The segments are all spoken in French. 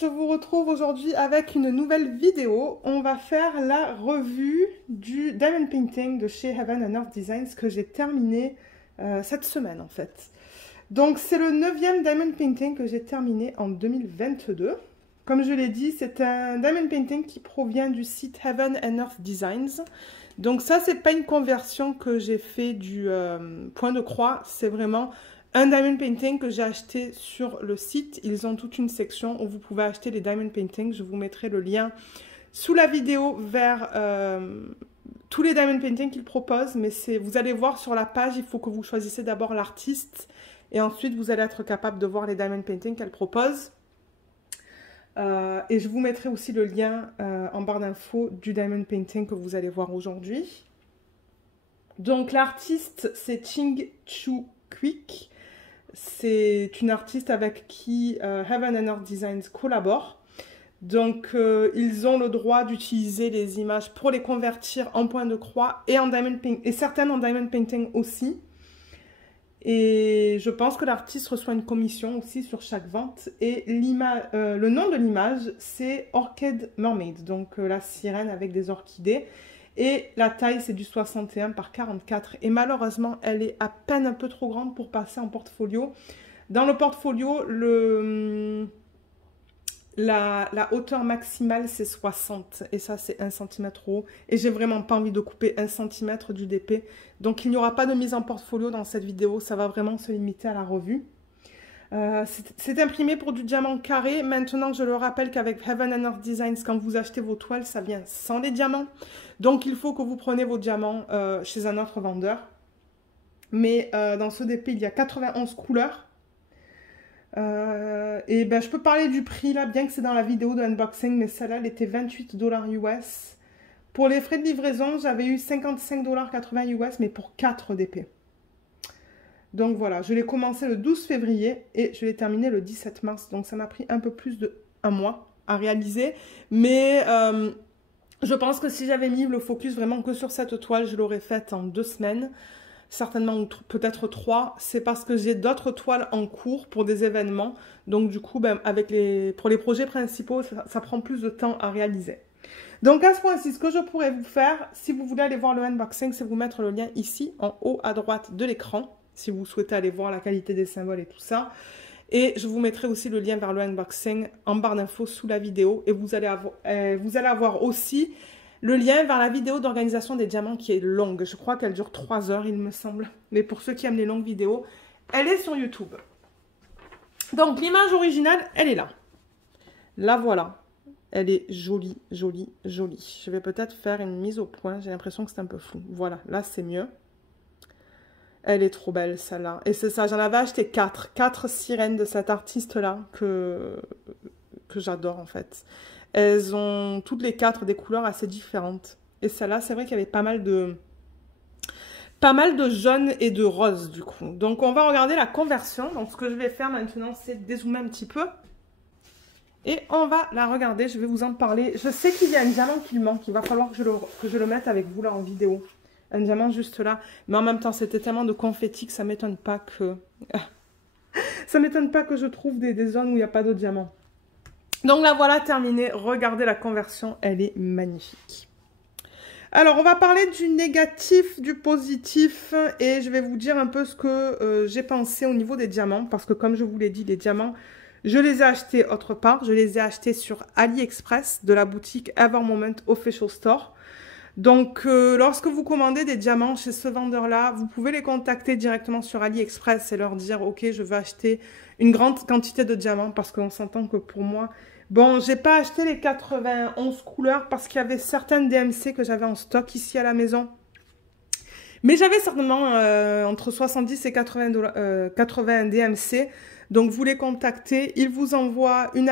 je vous retrouve aujourd'hui avec une nouvelle vidéo. On va faire la revue du Diamond Painting de chez Heaven and Earth Designs que j'ai terminé cette semaine en fait. Donc c'est le 9e Diamond Painting que j'ai terminé en 2022. Comme je l'ai dit, c'est un Diamond Painting qui provient du site Heaven and Earth Designs. Donc ça, c'est pas une conversion que j'ai fait du point de croix, c'est vraiment un Diamond Painting que j'ai acheté sur le site. Ils ont toute une section où vous pouvez acheter les Diamond Paintings. Je vous mettrai le lien sous la vidéo vers tous les Diamond Paintings qu'ils proposent. Mais vous allez voir sur la page, il faut que vous choisissez d'abord l'artiste. Et ensuite, vous allez être capable de voir les Diamond Paintings qu'elle propose. Et je vous mettrai aussi le lien en barre d'infos du Diamond Painting que vous allez voir aujourd'hui. Donc l'artiste, c'est Ching Chu Quick. C'est une artiste avec qui Heaven and Earth Designs collabore. Donc ils ont le droit d'utiliser les images pour les convertir en point de croix et en Diamond Painting, et certaines en Diamond Painting aussi. Et je pense que l'artiste reçoit une commission aussi sur chaque vente. Et le nom de l'image, c'est Orchid Mermaid, donc la sirène avec des orchidées. Et la taille, c'est du 61 par 44. Et malheureusement, elle est à peine un peu trop grande pour passer en portfolio. Dans le portfolio, la hauteur maximale, c'est 60. Et ça, c'est 1 cm haut. Et j'ai vraiment pas envie de couper 1 cm du DP. Donc, il n'y aura pas de mise en portfolio dans cette vidéo. Ça va vraiment se limiter à la revue. C'est imprimé pour du diamant carré. Maintenant, je le rappelle qu'avec Heaven and Earth Designs, quand vous achetez vos toiles, ça vient sans les diamants. Donc, il faut que vous preniez vos diamants chez un autre vendeur. Mais dans ce DP, il y a 91 couleurs. Et ben, je peux parler du prix là, bien que c'est dans la vidéo de unboxing, mais celle-là, elle était 28 $ US. Pour les frais de livraison, j'avais eu 55,80 $ US, mais pour 4 DP. Donc voilà, je l'ai commencé le 12 février et je l'ai terminé le 17 mars. Donc ça m'a pris un peu plus d'1 mois à réaliser. Mais je pense que si j'avais mis le focus vraiment que sur cette toile, je l'aurais faite en 2 semaines. Certainement, ou peut-être 3. C'est parce que j'ai d'autres toiles en cours pour des événements. Donc du coup, ben, pour les projets principaux, ça prend plus de temps à réaliser. Donc à ce point-ci, ce que je pourrais vous faire, si vous voulez aller voir le unboxing, c'est vous mettre le lien ici, en haut à droite de l'écran. Si vous souhaitez aller voir la qualité des symboles et tout ça. Et je vous mettrai aussi le lien vers le unboxing en barre d'infos sous la vidéo. Et vous allez avoir aussi le lien vers la vidéo d'organisation des diamants qui est longue. Je crois qu'elle dure 3 heures, il me semble. Mais pour ceux qui aiment les longues vidéos, elle est sur YouTube. Donc l'image originale, elle est là. La voilà. Elle est jolie, jolie, jolie. Je vais peut-être faire une mise au point. J'ai l'impression que c'est un peu flou. Voilà, là c'est mieux. Elle est trop belle, celle-là. Et c'est ça, j'en avais acheté 4. 4 sirènes de cet artiste-là que j'adore, en fait. Elles ont toutes les 4 des couleurs assez différentes. Et celle-là, c'est vrai qu'il y avait pas mal de jaune et de rose, du coup. Donc, on va regarder la conversion. Donc, ce que je vais faire maintenant, c'est dézoomer un petit peu. Et on va la regarder. Je vais vous en parler. Je sais qu'il y a un diamant qui manque. Il va falloir que je le mette avec vous, là, en vidéo. Un diamant juste là. Mais en même temps, c'était tellement de confetti que ça ne m'étonne pas que... ça m'étonne pas que je trouve des zones où il n'y a pas de diamant. Donc là, voilà, terminé. Regardez la conversion. Elle est magnifique. Alors, on va parler du négatif, du positif. Et je vais vous dire un peu ce que j'ai pensé au niveau des diamants. Parce que comme je vous l'ai dit, les diamants, je les ai achetés autre part. Je les ai achetés sur AliExpress de la boutique Evermoment Official Store. Donc, lorsque vous commandez des diamants chez ce vendeur-là, vous pouvez les contacter directement sur AliExpress et leur dire « Ok, je veux acheter une grande quantité de diamants » parce qu'on s'entend que pour moi... Bon, j'ai pas acheté les 91 couleurs parce qu'il y avait certaines DMC que j'avais en stock ici à la maison. Mais j'avais certainement entre 70 et 80 DMC. Donc, vous les contactez, ils vous envoient une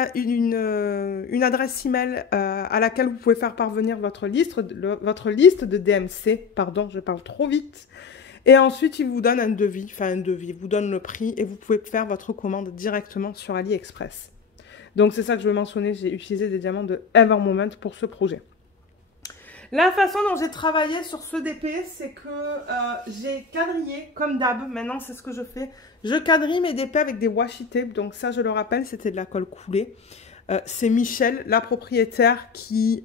adresse email à laquelle vous pouvez faire parvenir votre liste de DMC. Pardon, je parle trop vite. Et ensuite, ils vous donnent un devis, ils vous donnent le prix et vous pouvez faire votre commande directement sur AliExpress. Donc, c'est ça que je veux mentionner, j'ai utilisé des diamants de Evermoment pour ce projet. La façon dont j'ai travaillé sur ce DP, c'est que j'ai quadrillé comme d'hab. Maintenant, c'est ce que je fais. Je quadrille mes DP avec des washi tape. Donc ça, je le rappelle, c'était de la colle coulée. C'est Michel, la propriétaire, qui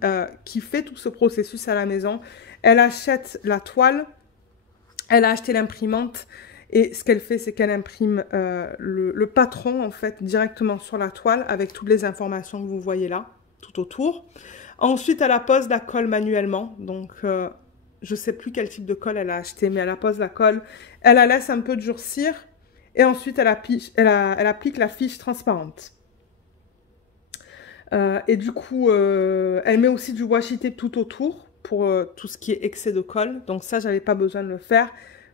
fait tout ce processus à la maison. Elle achète la toile, elle a acheté l'imprimante et ce qu'elle fait, c'est qu'elle imprime le patron, en fait, directement sur la toile avec toutes les informations que vous voyez là, tout autour. Ensuite, elle appose la colle manuellement. Donc, je ne sais plus quel type de colle elle a acheté, mais elle appose la colle. Elle la laisse un peu durcir et ensuite, elle applique la fiche transparente. Et du coup, elle met aussi du washi tape tout autour pour tout ce qui est excès de colle. Donc ça, j'avais pas besoin de le faire.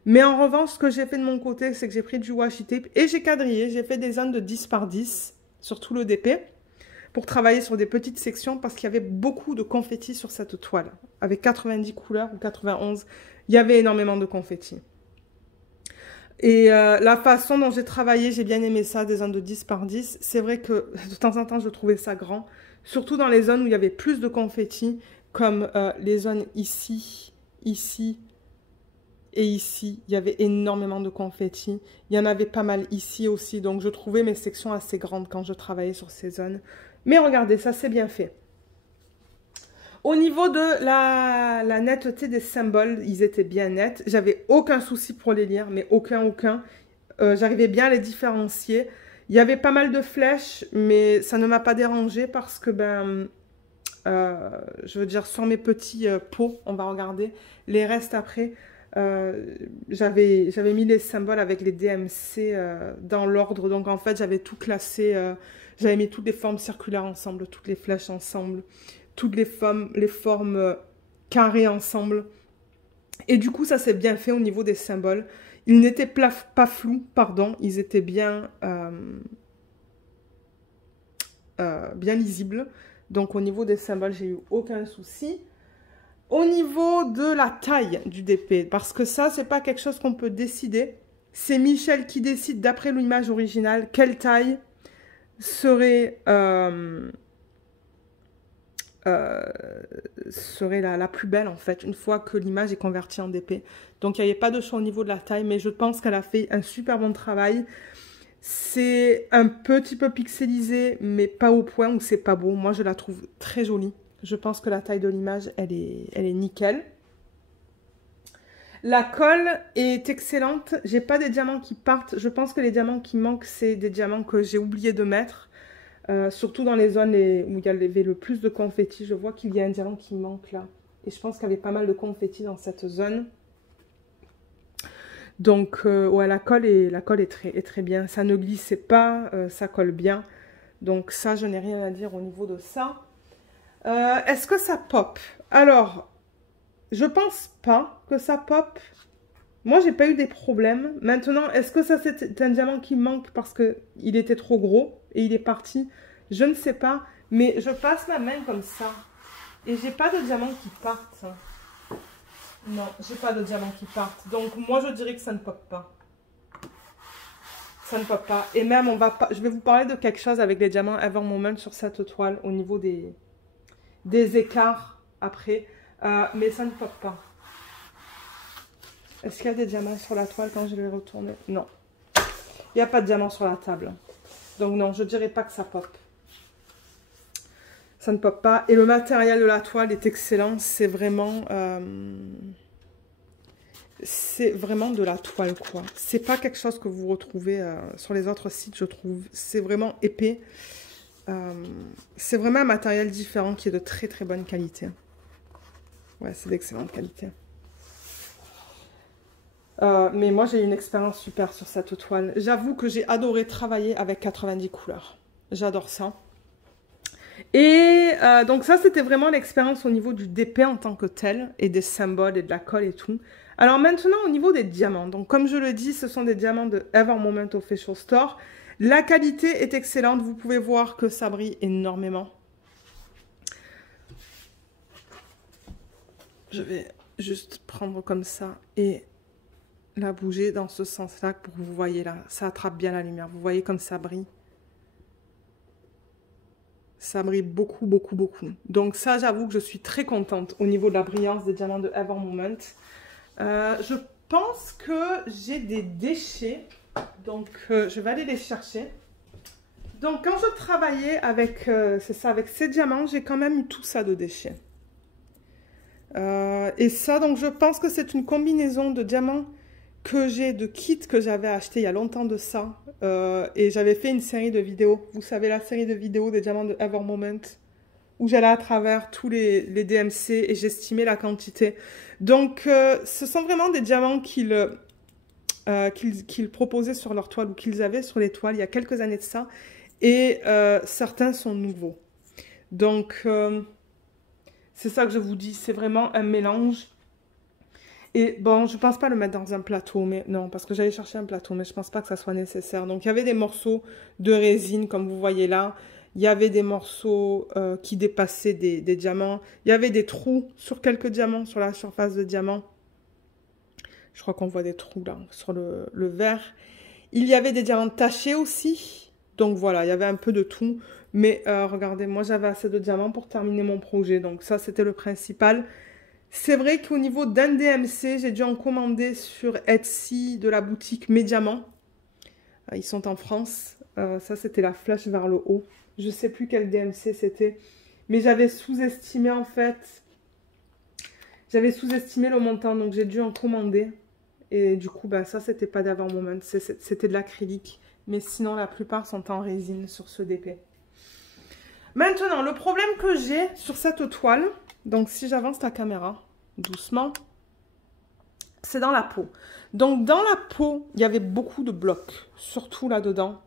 Mais en revanche, ce que j'ai fait de mon côté, c'est que j'ai pris du washi tape et j'ai quadrillé. J'ai fait des zones de 10 par 10 sur tout le DP pour travailler sur des petites sections parce qu'il y avait beaucoup de confettis sur cette toile. Avec 90 couleurs ou 91, il y avait énormément de confettis. Et la façon dont j'ai travaillé, j'ai bien aimé ça, des zones de 10 par 10. C'est vrai que de temps en temps, je trouvais ça grand. Surtout dans les zones où il y avait plus de confettis, comme les zones ici, ici et ici. Il y avait énormément de confettis. Il y en avait pas mal ici aussi. Donc, je trouvais mes sections assez grandes quand je travaillais sur ces zones. Mais regardez, ça, c'est bien fait. Au niveau de la netteté des symboles, ils étaient bien nets. J'avais aucun souci pour les lire, mais aucun. J'arrivais bien à les différencier. Il y avait pas mal de flèches, mais ça ne m'a pas dérangé parce que, je veux dire, sur mes petits pots, on va regarder les restes après. J'avais mis les symboles avec les DMC dans l'ordre. Donc, en fait, j'avais tout classé. J'avais mis toutes les formes circulaires ensemble, toutes les flèches ensemble. Toutes les formes carrées ensemble. Et du coup, ça s'est bien fait au niveau des symboles. Ils n'étaient pas flous, pardon. Ils étaient bien lisibles. Donc, au niveau des symboles, j'ai eu aucun souci. Au niveau de la taille du DP, parce que ça, c'est pas quelque chose qu'on peut décider. C'est Michel qui décide, d'après l'image originale, quelle taille serait... serait la plus belle en fait, une fois que l'image est convertie en DP. Donc il n'y avait pas de choix au niveau de la taille, mais je pense qu'elle a fait un super bon travail. C'est un petit peu pixelisé, mais pas au point où c'est pas beau. Moi je la trouve très jolie. Je pense que la taille de l'image, elle est nickel. La colle est excellente. J'ai pas des diamants qui partent. Je pense que les diamants qui manquent, c'est des diamants que j'ai oublié de mettre. Surtout dans les zones où il y avait le plus de confettis. Je vois qu'il y a un diamant qui manque là. Et je pense qu'il y avait pas mal de confettis dans cette zone. Donc, ouais, la colle est très bien. Ça ne glissait pas, ça colle bien. Donc ça, je n'ai rien à dire au niveau de ça. Est-ce que ça pop? Alors, je pense pas que ça pop. Moi, j'ai pas eu des problèmes. Maintenant, est-ce que ça c'est un diamant qui manque parce qu'il était trop gros et il est parti? Je ne sais pas. Mais je passe ma main comme ça. Et j'ai pas de diamants qui partent. Non, j'ai pas de diamants qui partent. Donc, moi, je dirais que ça ne pop pas. Ça ne pop pas. Et même, je vais vous parler de quelque chose avec les diamants Ever Moment sur cette toile au niveau des écarts après. Mais ça ne pop pas. Est-ce qu'il y a des diamants sur la toile quand je vais retourner? Non. Il n'y a pas de diamants sur la table. Donc non, je ne dirais pas que ça pop. Ça ne pop pas. Et le matériel de la toile est excellent. C'est vraiment de la toile, quoi. C'est pas quelque chose que vous retrouvez sur les autres sites, je trouve. C'est vraiment épais. C'est vraiment un matériel différent qui est de très très bonne qualité. Ouais, c'est d'excellente qualité. Mais moi, j'ai eu une expérience super sur cette toile. J'avoue que j'ai adoré travailler avec 90 couleurs. J'adore ça. Et donc ça, c'était vraiment l'expérience au niveau du DP en tant que tel, et des symboles et de la colle et tout. Alors maintenant, au niveau des diamants. Donc comme je le dis, ce sont des diamants de Ever Moment Official Store. La qualité est excellente. Vous pouvez voir que ça brille énormément. Je vais juste prendre comme ça et la bouger dans ce sens-là pour que vous voyez là. Ça attrape bien la lumière. Vous voyez comme ça brille. Ça brille beaucoup, beaucoup, beaucoup. Donc ça, j'avoue que je suis très contente au niveau de la brillance des diamants de Ever Moment. Je pense que j'ai des déchets. Donc je vais aller les chercher. Donc, quand je travaillais avec, c'est ça, avec ces diamants, j'ai quand même eu tout ça de déchets. Et ça, donc, je pense que c'est une combinaison de diamants que j'ai, de kits que j'avais acheté il y a longtemps de ça. Et j'avais fait une série de vidéos. Vous savez, la série de vidéos des diamants de Ever Moment, où j'allais à travers tous les DMC et j'estimais la quantité. Donc, ce sont vraiment des diamants qu'ils proposaient sur leur toile ou qu'ils avaient sur les toiles il y a quelques années de ça. Et certains sont nouveaux. Donc, c'est ça que je vous dis, c'est vraiment un mélange. Et bon, je pense pas le mettre dans un plateau, mais non, parce que j'allais chercher un plateau, mais je pense pas que ça soit nécessaire. Donc, il y avait des morceaux de résine, comme vous voyez là. Il y avait des morceaux qui dépassaient des diamants. Il y avait des trous sur quelques diamants, sur la surface de diamant. Je crois qu'on voit des trous là, sur le verre. Il y avait des diamants tachés aussi. Donc voilà, il y avait un peu de tout. Mais regardez, moi j'avais assez de diamants pour terminer mon projet. Donc ça, c'était le principal. C'est vrai qu'au niveau d'un DMC, j'ai dû en commander sur Etsy de la boutique Mes Diamants. Ils sont en France. Ça, c'était la flèche vers le haut. Je ne sais plus quel DMC c'était. Mais j'avais sous-estimé en fait. J'avais sous-estimé le montant. Donc j'ai dû en commander. Et du coup, bah, ça, c'était pas d'Ever Moment. C'était de l'acrylique. Mais sinon, la plupart sont en résine sur ce DP. Maintenant, le problème que j'ai sur cette toile, donc si j'avance la caméra doucement, c'est dans la peau. Donc dans la peau, il y avait beaucoup de blocs, surtout là-dedans,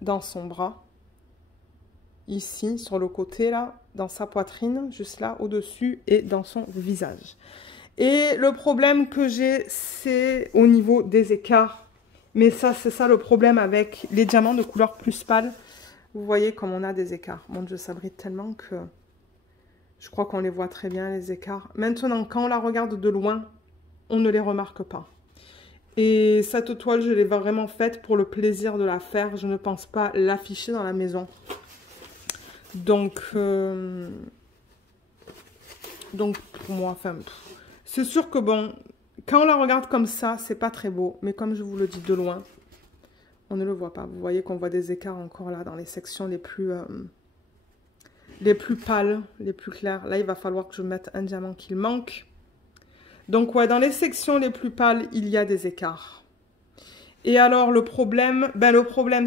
dans son bras, ici, sur le côté là, dans sa poitrine, juste là, au-dessus, et dans son visage. Et le problème que j'ai, c'est au niveau des écarts. Mais ça, c'est ça le problème avec les diamants de couleur plus pâle. Vous voyez comme on a des écarts. Mon Dieu, ça brille tellement que je crois qu'on les voit très bien, les écarts. Maintenant, quand on la regarde de loin, on ne les remarque pas. Et cette toile, je l'ai vraiment faite pour le plaisir de la faire. Je ne pense pas l'afficher dans la maison. Donc pour moi, enfin, c'est sûr que bon, quand on la regarde comme ça, c'est pas très beau. Mais comme je vous le dis de loin, on ne le voit pas. Vous voyez qu'on voit des écarts encore là dans les sections les plus pâles, les plus claires. Là, il va falloir que je mette un diamant qu'il manque. Donc, ouais, dans les sections les plus pâles, il y a des écarts. Et alors, le problème,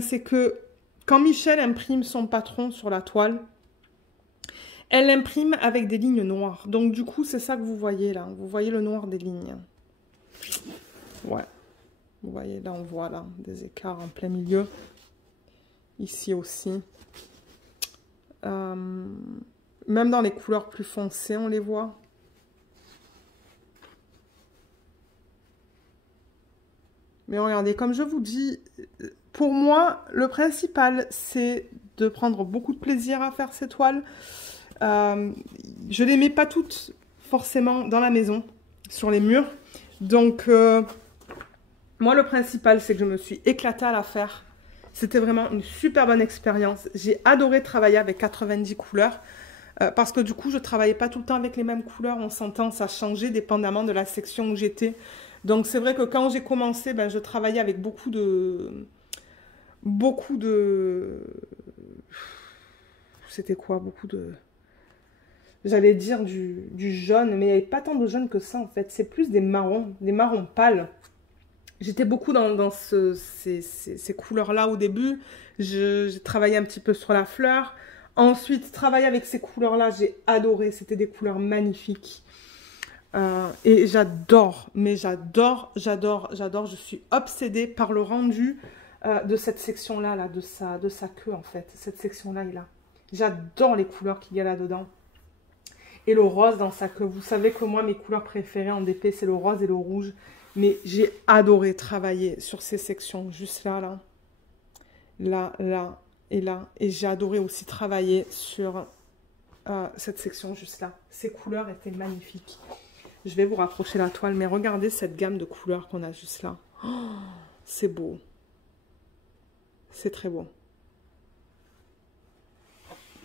c'est que quand Michel imprime son patron sur la toile, elle l'imprime avec des lignes noires. Donc, du coup, c'est ça que vous voyez là. Vous voyez le noir des lignes. Ouais. Vous voyez, là, on voit là, des écarts en plein milieu. Ici aussi. Même dans les couleurs plus foncées, on les voit. Mais regardez, comme je vous dis, pour moi, le principal, c'est de prendre beaucoup de plaisir à faire ces toiles. Je ne les mets pas toutes forcément dans la maison, sur les murs. Donc, moi, le principal, c'est que je me suis éclatée à la faire. C'était vraiment une super bonne expérience. J'ai adoré travailler avec 90 couleurs. Parce que du coup, je ne travaillais pas tout le temps avec les mêmes couleurs. On s'entend, ça changeait dépendamment de la section où j'étais. Donc, c'est vrai que quand j'ai commencé, ben, je travaillais avec beaucoup de... C'était quoi? Beaucoup de... J'allais dire du jaune, mais il n'y avait pas tant de jaune que ça, en fait. C'est plus des marrons pâles. J'étais beaucoup dans ces couleurs-là au début. J'ai travaillé un petit peu sur la fleur. Ensuite, travailler avec ces couleurs-là, j'ai adoré. C'était des couleurs magnifiques. Et j'adore, mais j'adore. Je suis obsédée par le rendu de cette section-là, là, de sa queue, en fait. Cette section-là, j'adore les couleurs qu'il y a là-dedans. Et le rose dans sa queue. Vous savez que moi, mes couleurs préférées en DP, c'est le rose et le rouge. Mais j'ai adoré travailler sur ces sections, juste là, là et là. Et j'ai adoré aussi travailler sur cette section juste là. Ces couleurs étaient magnifiques. Je vais vous rapprocher la toile, mais regardez cette gamme de couleurs qu'on a juste là. Oh, c'est beau. C'est très beau.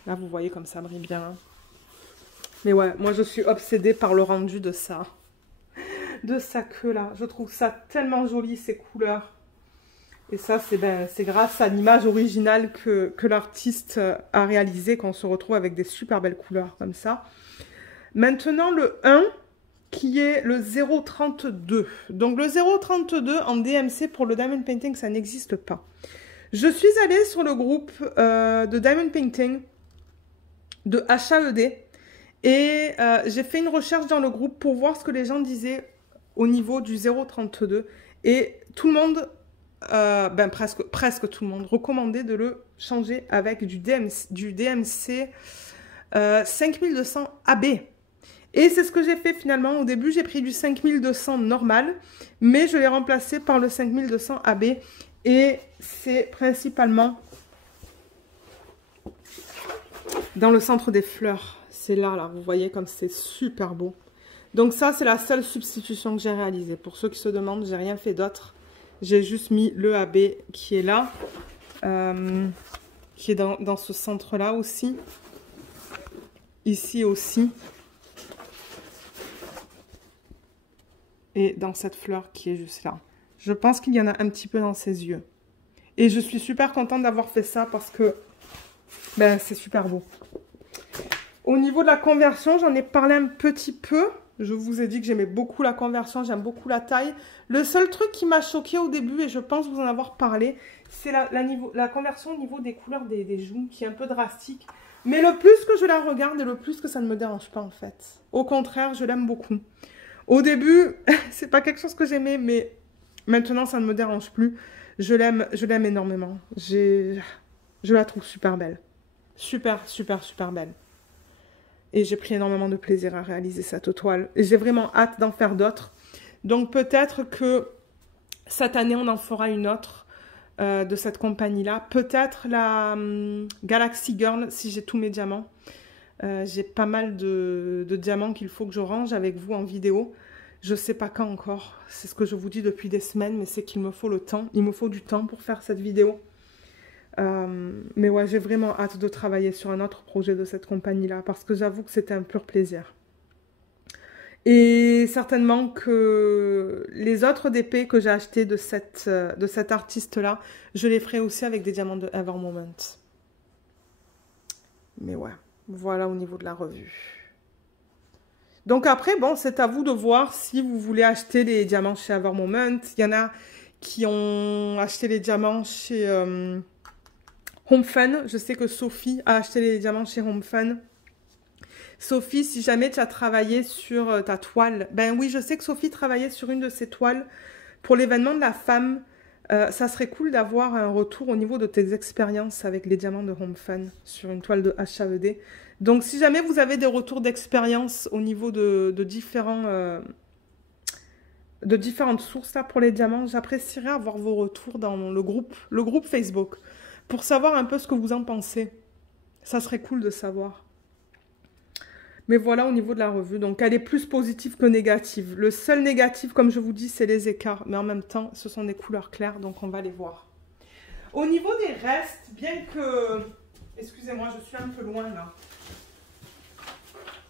Là, vous voyez comme ça brille bien. Hein. Mais ouais, moi, je suis obsédée par le rendu de ça. De sa queue là, je trouve ça tellement joli ces couleurs. Et ça, c'est grâce à l'image originale que l'artiste a réalisée, qu'on se retrouve avec des super belles couleurs comme ça. Maintenant, le 1, qui est le 0,32. Donc, le 0,32 en DMC pour le Diamond Painting, ça n'existe pas. Je suis allée sur le groupe de Diamond Painting de HAED et j'ai fait une recherche dans le groupe pour voir ce que les gens disaient au niveau du 0,32 et tout le monde, presque tout le monde, recommandait de le changer avec du DMC 5200 AB. Et c'est ce que j'ai fait finalement. Au début, j'ai pris du 5200 normal, mais je l'ai remplacé par le 5200 AB. Et c'est principalement dans le centre des fleurs. C'est là, vous voyez comme c'est super beau. Donc ça, c'est la seule substitution que j'ai réalisée. Pour ceux qui se demandent, j'ai rien fait d'autre. J'ai juste mis le AB qui est là, qui est dans ce centre-là aussi. Ici aussi. Et dans cette fleur qui est juste là. Je pense qu'il y en a un petit peu dans ses yeux. Et je suis super contente d'avoir fait ça parce que c'est super beau. Au niveau de la conversion, j'en ai parlé un petit peu. Je vous ai dit que j'aimais beaucoup la conversion, j'aime beaucoup la taille. Le seul truc qui m'a choqué au début, et je pense vous en avoir parlé, c'est la conversion au niveau des couleurs des joues, qui est un peu drastique. Mais le plus que je la regarde et le plus que ça ne me dérange pas en fait. Au contraire, je l'aime beaucoup. Au début, c'est pas quelque chose que j'aimais, mais maintenant, ça ne me dérange plus. Je l'aime énormément. Je la trouve super belle. Super, super, super belle. Et j'ai pris énormément de plaisir à réaliser cette toile. Et j'ai vraiment hâte d'en faire d'autres. Donc peut-être que cette année, on en fera une autre de cette compagnie-là. Peut-être la Galaxy Girl, si j'ai tous mes diamants. J'ai pas mal de diamants qu'il faut que je range avec vous en vidéo. Je sais pas quand encore. C'est ce que je vous dis depuis des semaines, mais c'est qu'il me faut le temps. Il me faut du temps pour faire cette vidéo. Mais ouais, j'ai vraiment hâte de travailler sur un autre projet de cette compagnie-là parce que j'avoue que c'était un pur plaisir. Et certainement que les autres DP que j'ai achetés de cet artiste-là, je les ferai aussi avec des diamants de Ever Moment. Mais ouais, voilà au niveau de la revue. Donc après, bon, c'est à vous de voir si vous voulez acheter les diamants chez Ever Moment. Il y en a qui ont acheté les diamants chez Home Fun. Je sais que Sophie a acheté les diamants chez Home Fun. Sophie, si jamais tu as travaillé sur ta toile, ben oui, je sais que Sophie travaillait sur une de ses toiles pour l'événement de la femme. Ça serait cool d'avoir un retour au niveau de tes expériences avec les diamants de Home Fun sur une toile de HAED. Donc, si jamais vous avez des retours d'expérience au niveau de différentes sources là, pour les diamants, j'apprécierais avoir vos retours dans le groupe Facebook pour savoir un peu ce que vous en pensez. Ça serait cool de savoir. Mais voilà au niveau de la revue. Donc, elle est plus positive que négative. Le seul négatif, comme je vous dis, c'est les écarts. Mais en même temps, ce sont des couleurs claires, donc on va les voir. Au niveau des restes, bien que... Excusez-moi, je suis un peu loin là.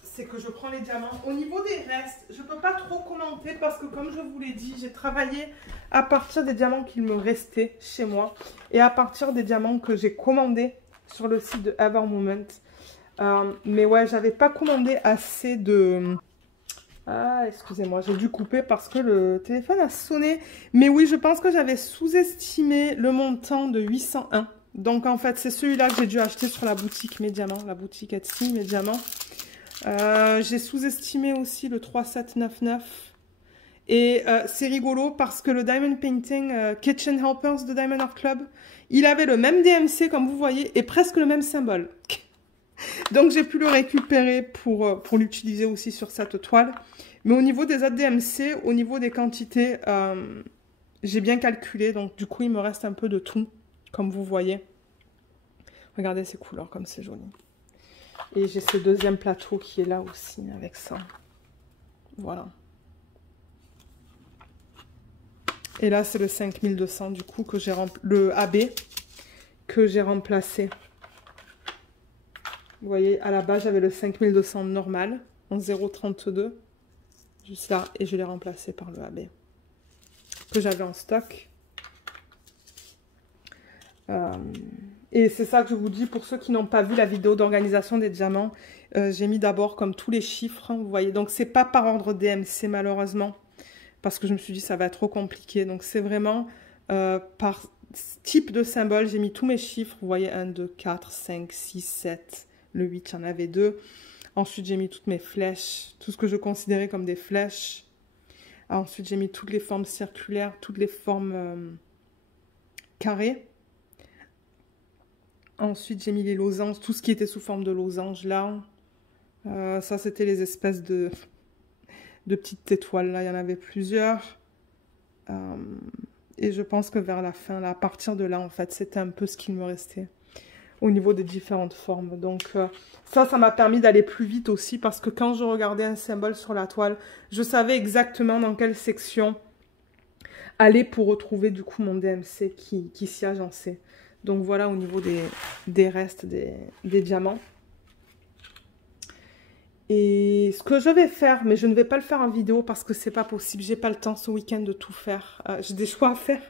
C'est que je prends les diamants. Au niveau des restes, je ne peux pas trop commenter parce que comme je vous l'ai dit, j'ai travaillé à partir des diamants qu'il me restait chez moi et à partir des diamants que j'ai commandés sur le site de Ever Moment. Mais ouais, j'avais pas commandé assez de... Ah, excusez-moi, j'ai dû couper parce que le téléphone a sonné. Mais oui, je pense que j'avais sous-estimé le montant de 801. Donc en fait, c'est celui-là que j'ai dû acheter sur la boutique Mes Diamants, la boutique Etsy Mes Diamants. J'ai sous-estimé aussi le 3799. Et c'est rigolo parce que le Diamond Painting Kitchen Helpers de Diamond Art Club, il avait le même DMC comme vous voyez et presque le même symbole. Donc j'ai pu le récupérer pour l'utiliser aussi sur cette toile. Mais au niveau des autres DMC, au niveau des quantités, j'ai bien calculé. Donc du coup il me reste un peu de tout, comme vous voyez. Regardez ces couleurs comme c'est joli. Et j'ai ce deuxième plateau qui est là aussi avec ça. Voilà. Et là, c'est le 5200 du coup que j'ai le AB que j'ai remplacé. Vous voyez, à la base, j'avais le 5200 normal en 0,32. Juste là. Et je l'ai remplacé par le AB que j'avais en stock. Et c'est ça que je vous dis pour ceux qui n'ont pas vu la vidéo d'organisation des diamants. J'ai mis d'abord comme tous les chiffres, hein, vous voyez. Donc, c'est pas par ordre DMC malheureusement. Parce que je me suis dit ça va être trop compliqué. Donc, c'est vraiment par type de symbole. J'ai mis tous mes chiffres. Vous voyez, 1, 2, 4, 5, 6, 7. Le 8, il y en avait 2. Ensuite, j'ai mis toutes mes flèches. Tout ce que je considérais comme des flèches. Ensuite, j'ai mis toutes les formes circulaires, toutes les formes carrées. Ensuite, j'ai mis les losanges, tout ce qui était sous forme de losange là. Ça, c'était les espèces de petites étoiles là. Il y en avait plusieurs. Et je pense que vers la fin, là, à partir de là, en fait, c'était un peu ce qu'il me restait au niveau des différentes formes. Donc, ça m'a permis d'aller plus vite aussi parce que quand je regardais un symbole sur la toile, je savais exactement dans quelle section aller pour retrouver du coup mon DMC qui s'y agençait. Donc, voilà au niveau des restes des diamants. Et ce que je vais faire, mais je ne vais pas le faire en vidéo parce que c'est pas possible. J'ai pas le temps ce week-end de tout faire. J'ai des choix à faire.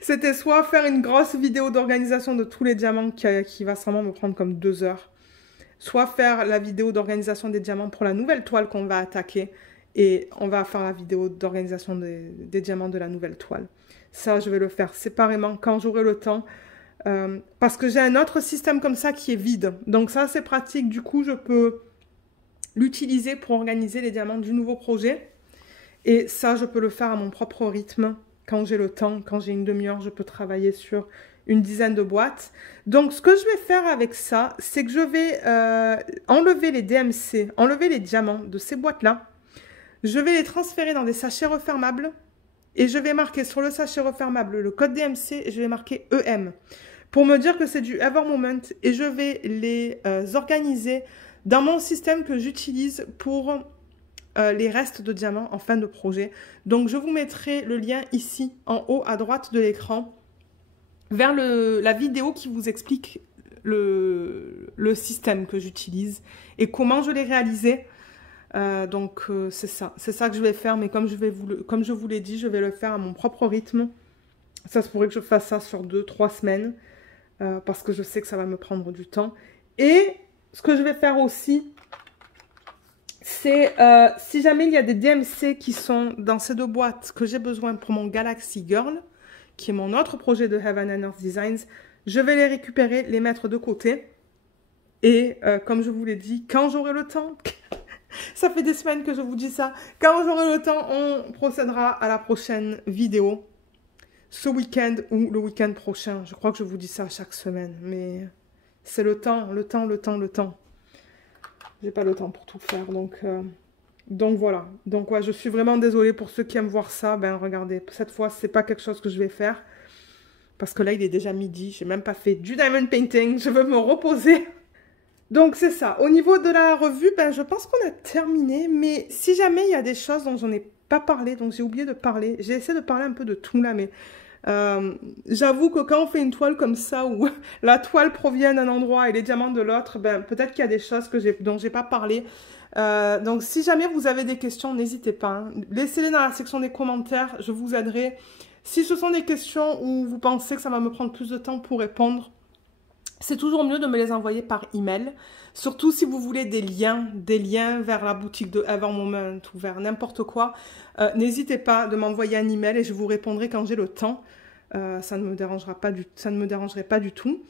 C'était soit faire une grosse vidéo d'organisation de tous les diamants qui va sûrement me prendre comme 2 heures. Soit faire la vidéo d'organisation des diamants pour la nouvelle toile qu'on va attaquer. Et on va faire la vidéo d'organisation des diamants de la nouvelle toile. Ça, je vais le faire séparément quand j'aurai le temps. Parce que j'ai un autre système comme ça qui est vide. Donc ça, c'est pratique. Du coup, je peux l'utiliser pour organiser les diamants du nouveau projet. Et ça, je peux le faire à mon propre rythme. Quand j'ai le temps, quand j'ai une demi-heure, je peux travailler sur une dizaine de boîtes. Donc, ce que je vais faire avec ça, c'est que je vais enlever les DMC, enlever les diamants de ces boîtes-là. Je vais les transférer dans des sachets refermables. Et je vais marquer sur le sachet refermable le code DMC et je vais marquer EM. Pour me dire que c'est du Ever Moment. Et je vais les organiser dans mon système que j'utilise pour les restes de diamants en fin de projet. Donc, je vous mettrai le lien ici, en haut à droite de l'écran, vers la vidéo qui vous explique le système que j'utilise et comment je l'ai réalisé. Donc, c'est ça que je vais faire. Mais comme je vous l'ai dit, je vais le faire à mon propre rythme. Ça se pourrait que je fasse ça sur 2-3 semaines parce que je sais que ça va me prendre du temps. Et ce que je vais faire aussi, c'est si jamais il y a des DMC qui sont dans ces 2 boîtes que j'ai besoin pour mon Galaxy Girl, qui est mon autre projet de Heaven and Earth Designs, je vais les récupérer, les mettre de côté. Et comme je vous l'ai dit, quand j'aurai le temps, ça fait des semaines que je vous dis ça, quand j'aurai le temps, on procédera à la prochaine vidéo. Ce week-end ou le week-end prochain. Je crois que je vous dis ça chaque semaine, mais c'est le temps. J'ai pas le temps pour tout faire, donc voilà. Donc ouais, je suis vraiment désolée pour ceux qui aiment voir ça. Ben regardez, cette fois, c'est pas quelque chose que je vais faire. Parce que là, il est déjà midi, j'ai même pas fait du diamond painting, je veux me reposer. Donc c'est ça. Au niveau de la revue, ben je pense qu'on a terminé. Mais si jamais il y a des choses dont j'en ai pas parlé, donc j'ai oublié de parler. J'ai essayé de parler un peu de tout là, mais j'avoue que quand on fait une toile comme ça, où la toile provient d'un endroit et les diamants de l'autre, ben peut-être qu'il y a des choses dont j'ai pas parlé. Donc si jamais vous avez des questions, n'hésitez pas. Hein. Laissez-les dans la section des commentaires, je vous aiderai. Si ce sont des questions où vous pensez que ça va me prendre plus de temps pour répondre, c'est toujours mieux de me les envoyer par email. Surtout si vous voulez des liens vers la boutique de Ever Moment ou vers n'importe quoi. N'hésitez pas de m'envoyer un email et je vous répondrai quand j'ai le temps. Ça ne me dérangerait pas du tout.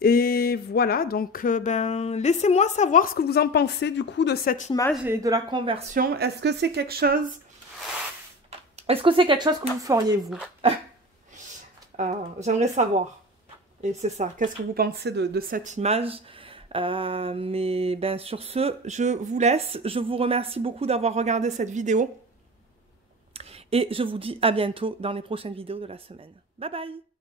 Et voilà, donc ben laissez-moi savoir ce que vous en pensez du coup de cette image et de la conversion. Est-ce que c'est quelque chose que vous feriez vous? J'aimerais savoir. Et c'est ça, qu'est-ce que vous pensez de cette image? Mais ben, sur ce, je vous laisse. Je vous remercie beaucoup d'avoir regardé cette vidéo. Et je vous dis à bientôt dans les prochaines vidéos de la semaine. Bye bye!